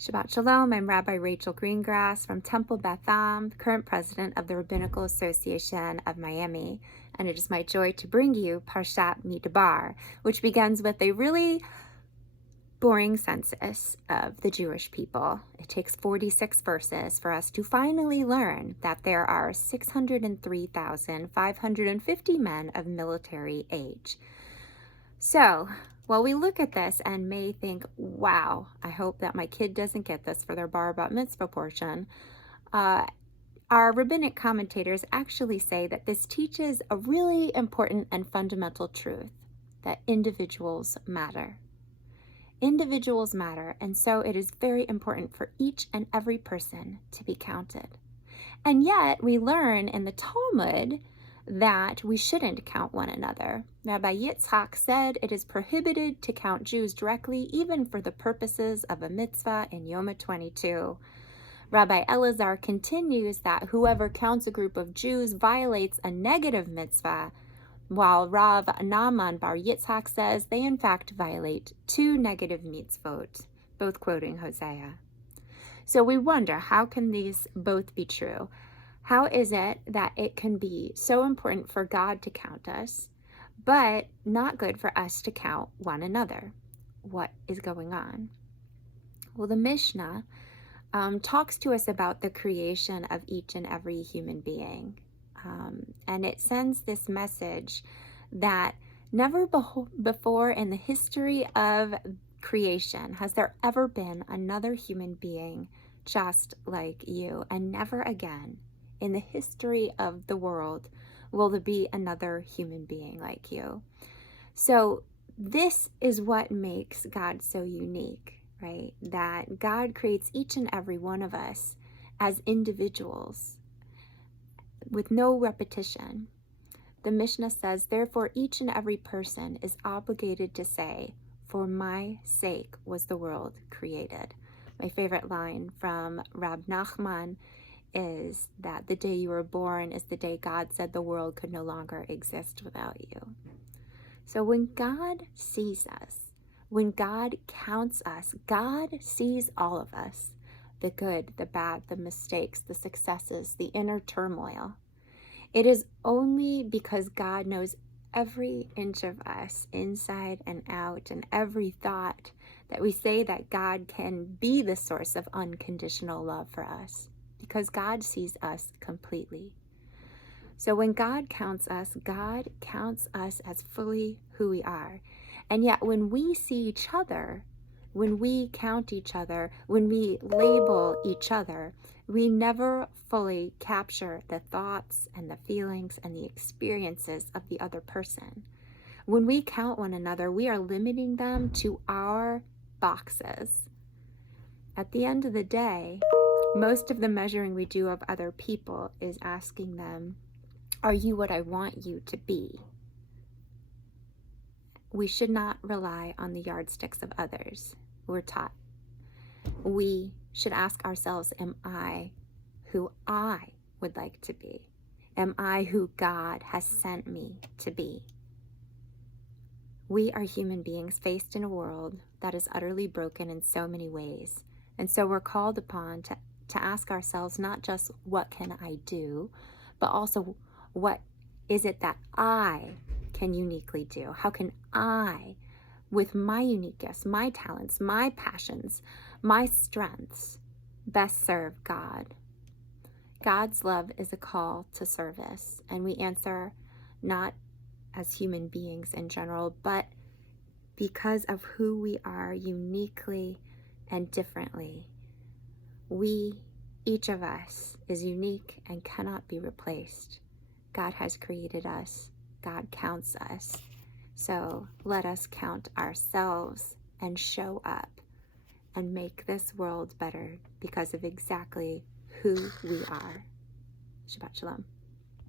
Shabbat Shalom, I'm Rabbi Rachel Greengrass from Temple Beth, current president of the Rabbinical Association of Miami, and it is my joy to bring you Parashat BaMidbar, which begins with a really boring census of the Jewish people. It takes 46 verses for us to finally learn that there are 603,550 men of military age. So, while we look at this and may think, wow, I hope that my kid doesn't get this for their bar bat mitzvah portion, our rabbinic commentators actually say that this teaches a really important and fundamental truth, that individuals matter. Individuals matter, and so it is very important for each and every person to be counted. And yet, we learn in the Talmud that we shouldn't count one another. Rabbi Yitzchak said it is prohibited to count Jews directly, even for the purposes of a mitzvah in Yom 22. Rabbi Elazar continues that whoever counts a group of Jews violates a negative mitzvah, while Rav Naaman bar Yitzchak says they in fact violate two negative mitzvot, both quoting Hosea. So we wonder, how can these both be true? How is it that it can be so important for God to count us, but not good for us to count one another? What is going on? Well, the Mishnah talks to us about the creation of each and every human being. And it sends this message that never before in the history of creation has there ever been another human being just like you, and never again in the history of the world will there be another human being like you. So this is what makes God so unique, right? That God creates each and every one of us as individuals with no repetition. The Mishnah says, therefore each and every person is obligated to say, for my sake was the world created. My favorite line from Rab Nachman is that the day you were born is the day God said the world could no longer exist without you. So when God sees us, when God counts us, God sees all of us, the good, the bad, the mistakes, the successes, the inner turmoil. It is only because God knows every inch of us, inside and out, and every thought, that we say that God can be the source of unconditional love for us, because God sees us completely. So when God counts us as fully who we are. And yet when we see each other, when we count each other, when we label each other, we never fully capture the thoughts and the feelings and the experiences of the other person. When we count one another, we are limiting them to our boxes. At the end of the day, most of the measuring we do of other people is asking them, are you what I want you to be? We should not rely on the yardsticks of others. We're taught. We should ask ourselves, am I who I would like to be? Am I who God has sent me to be? We are human beings faced in a world that is utterly broken in so many ways. And so we're called upon to ask ourselves not just what can I do, but also what is it that I can uniquely do? How can I, with my unique gifts, my talents, my passions, my strengths, best serve God? God's love is a call to service, and we answer not as human beings in general, but because of who we are uniquely and differently. We, each of us, is unique and cannot be replaced. God has created us. God counts us. So let us count ourselves and show up and make this world better because of exactly who we are. Shabbat Shalom.